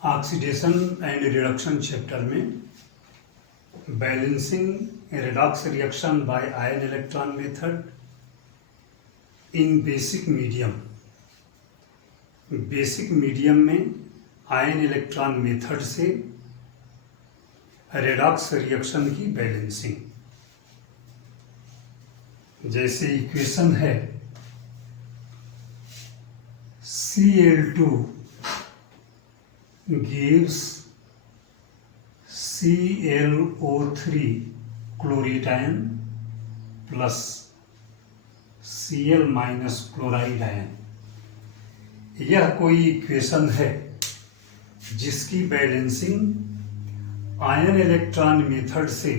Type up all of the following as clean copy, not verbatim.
Oxidation and reduction chapter में balancing redox reaction by ion electron method in basic medium. Basic medium में ion electron method से redox reaction की balancing. जैसे equation है Cl2 gives ClO3 chloride ion plus Cl minus chloride ion। यह कोई equation है जिसकी बैलेंसिंग आयन इलेक्ट्रॉन मेथड से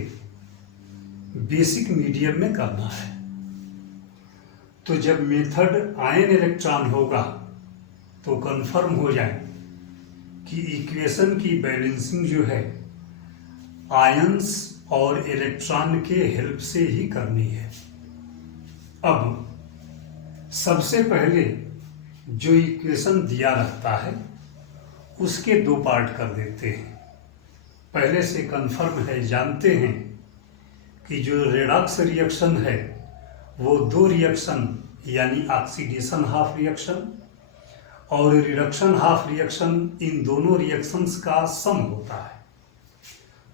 बेसिक मीडियम में करना है। तो जब मेथड आयन इलेक्ट्रॉन होगा तो कंफर्म हो जाए कि इक्वेशन की बैलेंसिंग जो है आयंस और इलेक्ट्रॉन के हेल्प से ही करनी है। अब सबसे पहले जो इक्वेशन दिया रहता है उसके दो पार्ट कर देते हैं। पहले से कंफर्म है, जानते हैं कि जो रेडॉक्स रिएक्शन है वो दो रिएक्शन यानी ऑक्सीडेशन हाफ रिएक्शन और रिडक्शन हाफ रिएक्शन, इन दोनों रिएक्शंस का सम होता है।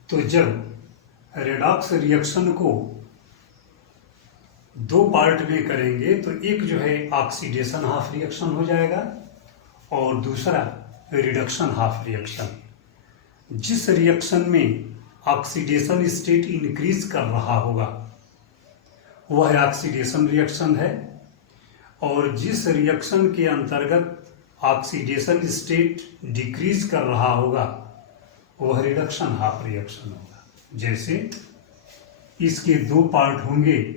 तो जब रेडॉक्स रिएक्शन को दो पार्ट में करेंगे तो एक जो है ऑक्सीडेशन हाफ रिएक्शन हो जाएगा और दूसरा रिडक्शन हाफ रिएक्शन। जिस रिएक्शन में ऑक्सीडेशन स्टेट इंक्रीज कर रहा होगा वह ऑक्सीडेशन रिएक्शन है और जिस रिएक्शन के अंतर्गत ऑक्सीडेशन स्टेट डिक्रीज कर रहा होगा वह रिडक्शन हाफ रिएक्शन होगा। जैसे इसके दो पार्ट होंगे,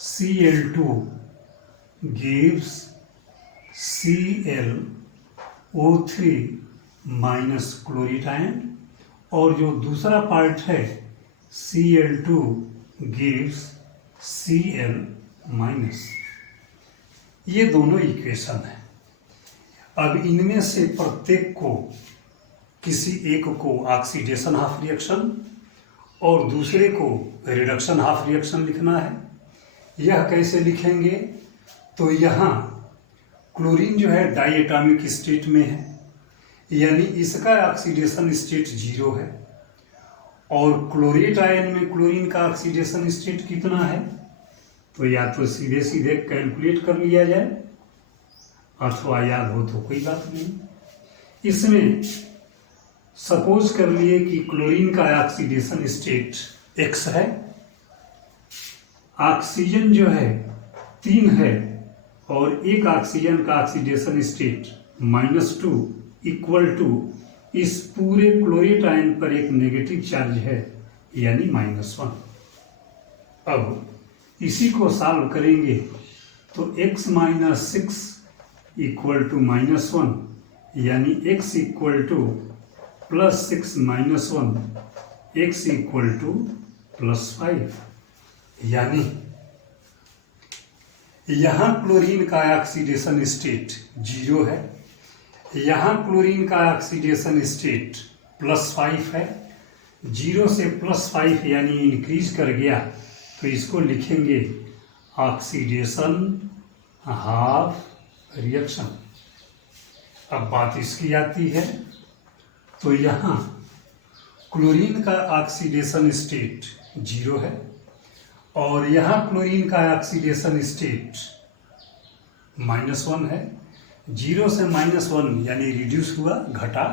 Cl2 gives ClO3 minus क्लोरीड ion और जो दूसरा पार्ट है Cl2 gives Cl माइनस। ये दोनों इक्वेशन है। अब इनमें से प्रत्येक को, किसी एक को ऑक्सीडेशन हाफ रिएक्शन और दूसरे को रिडक्शन हाफ रिएक्शन लिखना है। यह कैसे लिखेंगे? तो यहाँ क्लोरीन जो है डाई एटॉमिक स्टेट में है यानी इसका ऑक्सीडेशन स्टेट 0 है और क्लोरेट आयन में क्लोरीन का ऑक्सीडेशन स्टेट कितना है? तो या तो सीधे सीधे कैलकुलेट कर लिया जाए अथवा याद हो तो कोई बात नहीं। इसमें सपोज कर लिए कि क्लोरीन का ऑक्सीडेशन स्टेट X है, ऑक्सीजन जो है 3 है और एक ऑक्सीजन का ऑक्सीडेशन स्टेट -2 इक्वल टू इस पूरे क्लोरेट आयन पर एक नेगेटिव चार्ज है यानी -1। अब इसी को सॉल्व करेंगे तो x - 6 इक्वल टू -1 यानी x equal to +6 - 1 x equal to +5। यानी यहाँ क्लोरीन का ऑक्सीडेशन स्टेट 0 है, यहाँ क्लोरीन का ऑक्सीडेशन स्टेट +5 है। 0 से +5 यानी इंक्रीज कर गया तो इसको लिखेंगे ऑक्सीडेशन हाफ रिएक्शन। अब बात इसकी आती है तो यहाँ क्लोरीन का ऑक्सीडेशन स्टेट 0 है और यहाँ क्लोरीन का ऑक्सीडेशन स्टेट -1 है। 0 से -1 यानी रिड्यूस हुआ, घटा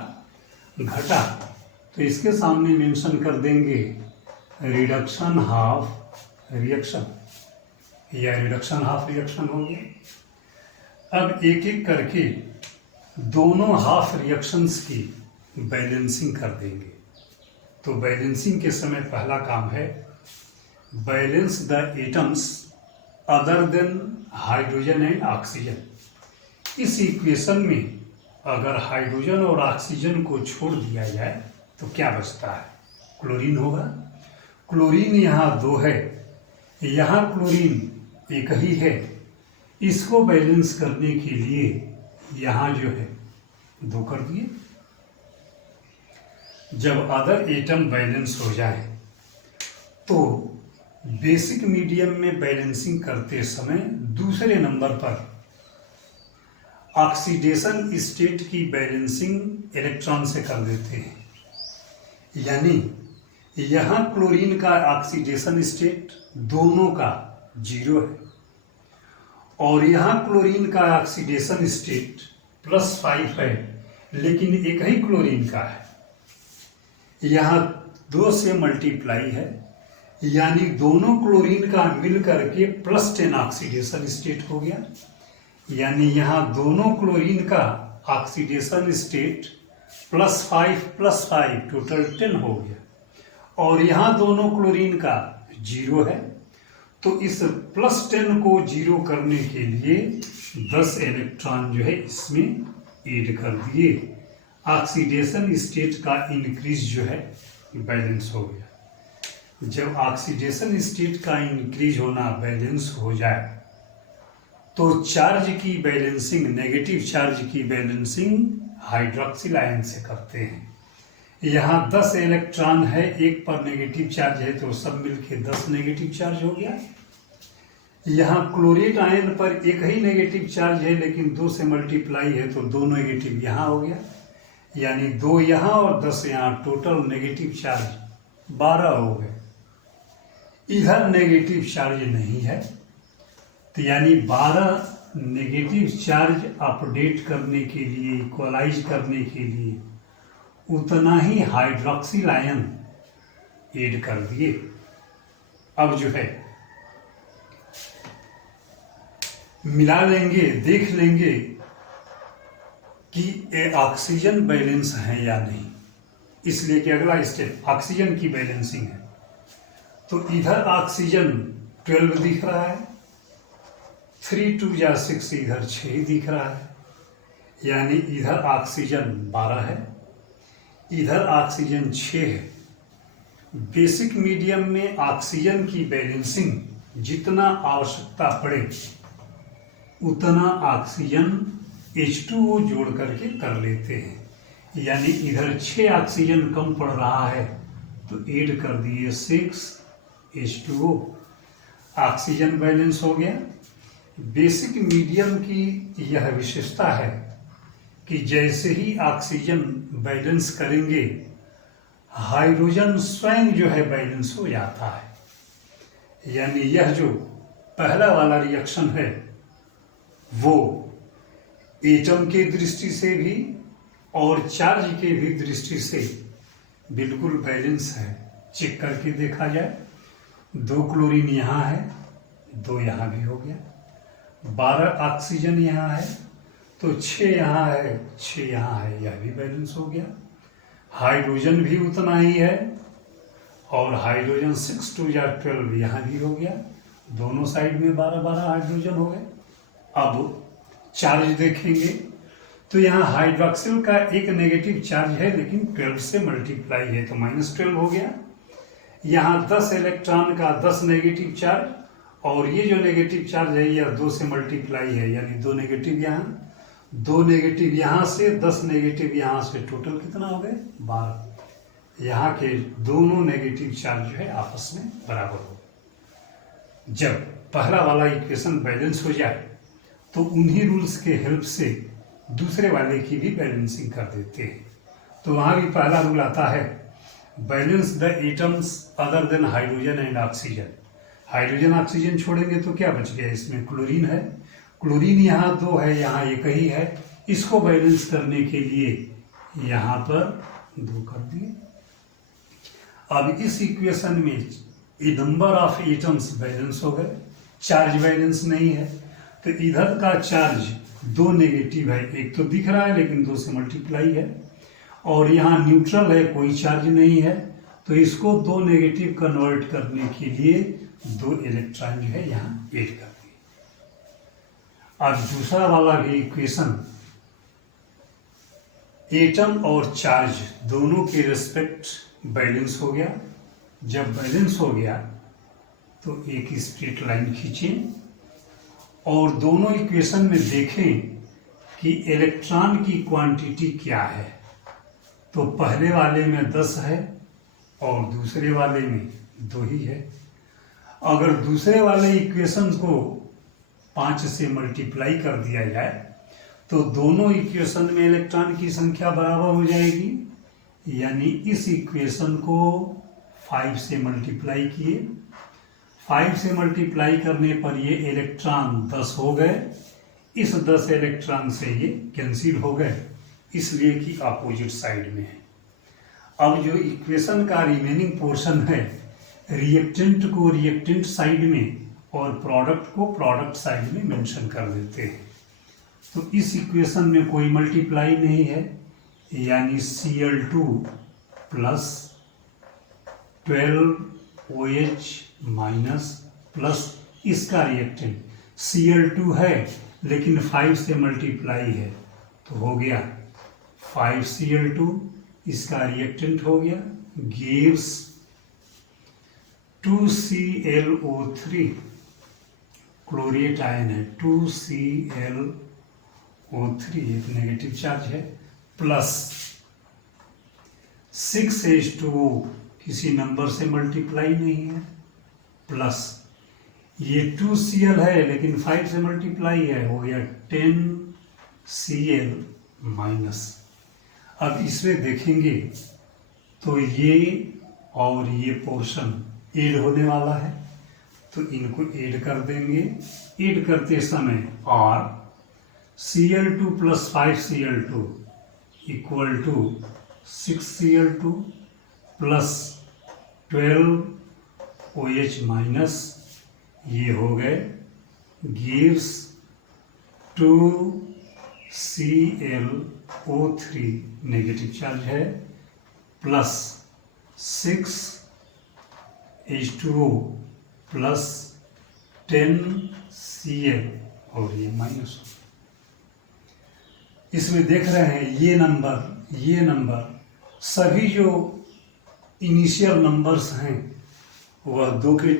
तो इसके सामने मेंशन कर देंगे रिडक्शन हाफ रिएक्शन या रिडक्शन हाफ रिएक्शन हो गया। अब एक एक करके दोनों हाफ रिएक्शंस की बैलेंसिंग कर देंगे। तो बैलेंसिंग के समय पहला काम है balance the atoms other than hydrogen and oxygen. इस इक्वेशन में अगर हाइड्रोजन और ऑक्सीजन को छोड़ दिया जाए तो क्या बचता है? क्लोरीन होगा। क्लोरीन यहाँ 2 है, यहाँ क्लोरीन एक ही है। इसको बैलेंस करने के लिए यहाँ जो है 2 कर दिए। जब अदर एटम बैलेंस हो जाए तो बेसिक मीडियम में बैलेंसिंग करते समय दूसरे नंबर पर ऑक्सीडेशन स्टेट की बैलेंसिंग इलेक्ट्रॉन से कर देते हैं। यानी यहाँ क्लोरीन का ऑक्सीडेशन स्टेट दोनों का 0 है और यहाँ क्लोरीन का ऑक्सीडेशन स्टेट +5 है, लेकिन एक ही क्लोरीन का है। यहाँ 2 से मल्टीप्लाई है, यानी दोनों क्लोरीन का मिल करके +10 ऑक्सीडेशन स्टेट हो गया। यानी यहाँ दोनों क्लोरीन का ऑक्सीडेशन स्टेट +5 +5 टोटल 10 हो गया और यहाँ दोनों क्लोरीन का 0 है। तो इस +10 को 0 करने के लिए 10 इलेक्ट्रॉन जो है इसमें ऐड कर दिए। ऑक्सीडेशन स्टेट का इंक्रीज जो है बैलेंस हो गया। जब ऑक्सीडेशन स्टेट का इंक्रीज होना बैलेंस हो जाए तो चार्ज की बैलेंसिंग, नेगेटिव चार्ज की बैलेंसिंग हाइड्रोक्सिल आयन से करते हैं। यहाँ 10 इलेक्ट्रॉन है, एक पर नेगेटिव चार्ज है तो सब मिलके 10 नेगेटिव चार्ज हो गया। यहाँ क्लोरेट आयन पर एक ही नेगेटिव चार्ज है, लेकिन 2 से मल्टीप्लाई है तो 2 नेगेटिव यहाँ हो गया। यानी 2 यहाँ और 10 यहाँ, टोटल नेगेटिव चार्ज 12 हो गए। इधर नेगेटिव चार्ज नहीं है तो यानी 12 नेगेटिव चार्ज अपडेट करने के लिए, इक्वलाइज करने के लिए उतना ही हाइड्रोक्सिल आयन ऐड कर दिए। अब जो है मिला लेंगे, देख लेंगे कि ये ऑक्सीजन बैलेंस है या नहीं, इसलिए कि अगला स्टेप ऑक्सीजन की बैलेंसिंग है। तो इधर ऑक्सीजन 12 दिख रहा है, 3 2 या 6, इधर 6 दिख रहा है, यानी इधर ऑक्सीजन 12 है, इधर ऑक्सीजन 6 है। बेसिक मीडियम में ऑक्सीजन की बैलेंसिंग जितना आवश्यकता पड़े उतना ऑक्सीजन H2O जोड़ करके कर लेते हैं। यानी इधर 6 ऑक्सीजन कम पड़ रहा है तो ऐड कर दिए 6 H2O, ऑक्सीजन बैलेंस हो गया। बेसिक मीडियम की यह विशेषता है कि जैसे ही ऑक्सीजन बैलेंस करेंगे हाइड्रोजन स्वयं जो है बैलेंस हो जाता है। यानी यह जो पहला वाला रिएक्शन है वो एटम के दृष्टि से भी और चार्ज के भी दृष्टि से बिल्कुल बैलेंस है। चेक करके देखा जाए, 2 क्लोरीन यहाँ है, 2 यहाँ भी हो गया, 12 ऑक्सीजन यहाँ है तो 6 यहाँ है, 6 यहाँ है, यह भी बैलेंस हो गया। हाइड्रोजन भी उतना ही है और हाइड्रोजन 6 2 या 12 यहाँ भी हो गया, दोनों साइड में 12 हाइड्रोजन हो गए। अब चार्ज देखेंगे तो यहाँ हाइड्रोक्सिल का एक नेगेटिव चार्ज है, लेकिन 12 से मल्टीप्लाई है तो -12 हो गया। यहाँ 10 इलेक्ट्रॉन का 10 नेगेटिव चार्ज और ये जो नेगेटिव चार्ज है यह 2 से मल्टीप्लाई है, यानी 2 नेगेटिव यहाँ, 2 नेगेटिव यहाँ से, 10 नेगेटिव यहाँ से, टोटल कितना हो गए 12। यहाँ के दोनों नेगेटिव चार्ज जो है आपस में बराबर हो। जब पहला वाला इक्वेशन बैलेंस हो जाए तो उन्हीं रूल्स के हेल्प से दूसरे वाले की भी बैलेंसिंग कर देते हैं। तो वहाँ भी पहला रूल आता है, balance the atoms other than hydrogen and oxygen. Hydrogen oxygen छोड़ेंगे तो क्या बच गया, इसमें क्लोरीन है, क्लोरीन यहाँ 2 है, यहाँ एक ही है, इसको बैलेंस करने के लिए यहाँ पर 2 कर दिए। अब इस इक्वेशन में ये नंबर ऑफ एटम्स बैलेंस हो गए, चार्ज बैलेंस नहीं है तो इधर का चार्ज 2 नेगेटिव है, एक तो दिख रहा है लेकिन 2 से मल्टीप्लाई है, और यहाँ न्यूट्रल है, कोई चार्ज नहीं है, तो इसको 2 नेगेटिव कन्वर्ट करने के लिए 2 इलेक्ट्रॉन जो है यहाँ ऐड कर दिए। अब दूसरा वाला भी इक्वेशन, एटम और चार्ज दोनों के रिस्पेक्ट बैलेंस हो गया। जब बैलेंस हो गया तो एक स्ट्रेट लाइन खींचें और दोनों इक्वेशन में देखें कि इलेक्ट्रॉन की क्वांटिटी क्या है। तो पहले वाले में 10 है और दूसरे वाले में 2 ही है। अगर दूसरे वाले इक्वेशन को 5 से मल्टीप्लाई कर दिया जाए तो दोनों इक्वेशन में इलेक्ट्रॉन की संख्या बराबर हो जाएगी। यानी इस इक्वेशन को 5 से मल्टीप्लाई किए, 5 से मल्टीप्लाई करने पर ये इलेक्ट्रॉन 10 हो गए। इस 10 इलेक्ट्रॉन से ये कैंसिल हो गए, इसलिए कि अपोजिट साइड में है। अब जो इक्वेशन का रिमेनिंग पोर्शन है, रिएक्टेंट को रिएक्टेंट साइड में और प्रोडक्ट को प्रोडक्ट साइड में मेंशन कर देते हैं। तो इस इक्वेशन में कोई मल्टीप्लाई नहीं है, यानी Cl2 plus 12OH minus plus इसका रिएक्टेंट Cl2 है लेकिन 5 से मल्टीप्लाई है तो हो गया 5Cl2, इसका रिएक्टेंट हो गया, गिव्स 2ClO3, क्लोरेट आयन है 2ClO3, एक नेगेटिव चार्ज है, प्लस 6H2O, किसी नंबर से मल्टीप्लाई नहीं है, प्लस ये 2Cl है लेकिन 5 से मल्टीप्लाई है, हो गया 10Cl माइनस। अब इसमें देखेंगे तो ये और ये पोर्शन ऐड होने वाला है, तो इनको ऐड कर देंगे। ऐड करते समय और Cl2 plus 5Cl2 equal to 6Cl2 plus 12OH minus, ये हो गए, गिव्स 2ClO3, नेगेटिव चार्ज है, प्लस 6H2O प्लस 10Cl और ये माइनस। इसमें देख रहे हैं ये नंबर सभी जो इनिशियल नंबर्स हैं वह 2 के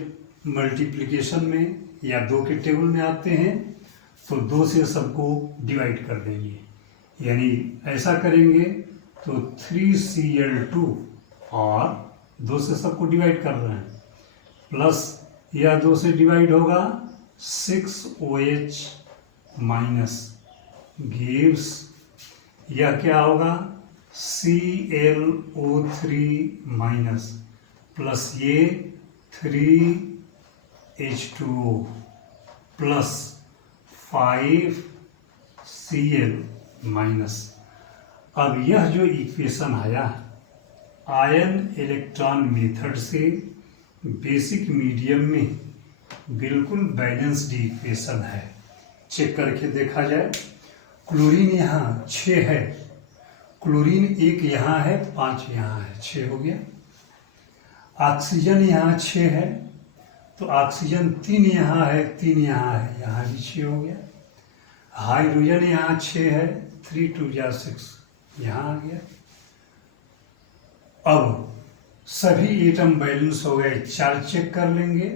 मल्टीप्लिकेशन में या 2 के टेबल में आते हैं, तो 2 से सबको डिवाइड कर देंगे। यानी ऐसा करेंगे तो 3Cl2 और 2 से सबको डिवाइड कर रहे हैं, प्लस यह 2 से डिवाइड होगा 6OH माइनस, गिव्स यह क्या होगा ClO3 माइनस, प्लस ये 3H2O प्लस 5Cl माइनस। अब यह जो इक्वेशन आया आयन इलेक्ट्रॉन मेथड से बेसिक मीडियम में बिल्कुल बैलेंस्ड इक्वेशन है। चेक करके देखा जाए, क्लोरीन यहाँ 6 है, क्लोरीन 1 यहाँ है, 5 यहाँ है, 6 हो गया। ऑक्सीजन यहाँ 6 है तो ऑक्सीजन 3 यहाँ है, 3 यहाँ है, यहाँ भी 6 हो गया। हाइड्रोजन यहाँ 6 है, 3 2 6 यहाँ आ गया। अब सभी एटम बैलेंस हो गए, चार्ज चेक कर लेंगे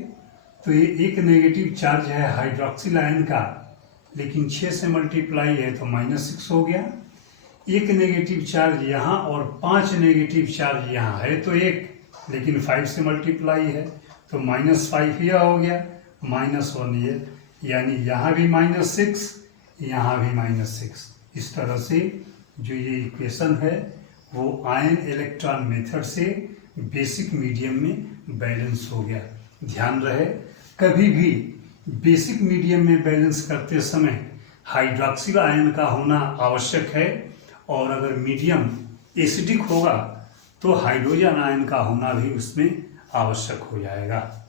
तो ये एक नेगेटिव चार्ज है हाइड्रोक्सिल आयन का, लेकिन 6 से मल्टीप्लाई है तो -6 हो गया। एक नेगेटिव चार्ज यहाँ और 5 नेगेटिव चार्ज यहाँ है तो एक, लेकिन 5 से मल्टीप्लाई है तो -5 यह हो गया, -1 ये, यानी यहाँ भी -6, यहाँ भी -6। इस तरह से जो ये इक्वेशन है वो आयन इलेक्ट्रॉन मेथड से बेसिक मीडियम में बैलेंस हो गया। ध्यान रहे, कभी भी बेसिक मीडियम में बैलेंस करते समय हाइड्रोक्सिल आयन का होना आवश्यक है, और अगर मीडियम एसिडिक होगा तो हाइड्रोजन आयन का होना भी उसमें आवश्यक हो जाएगा।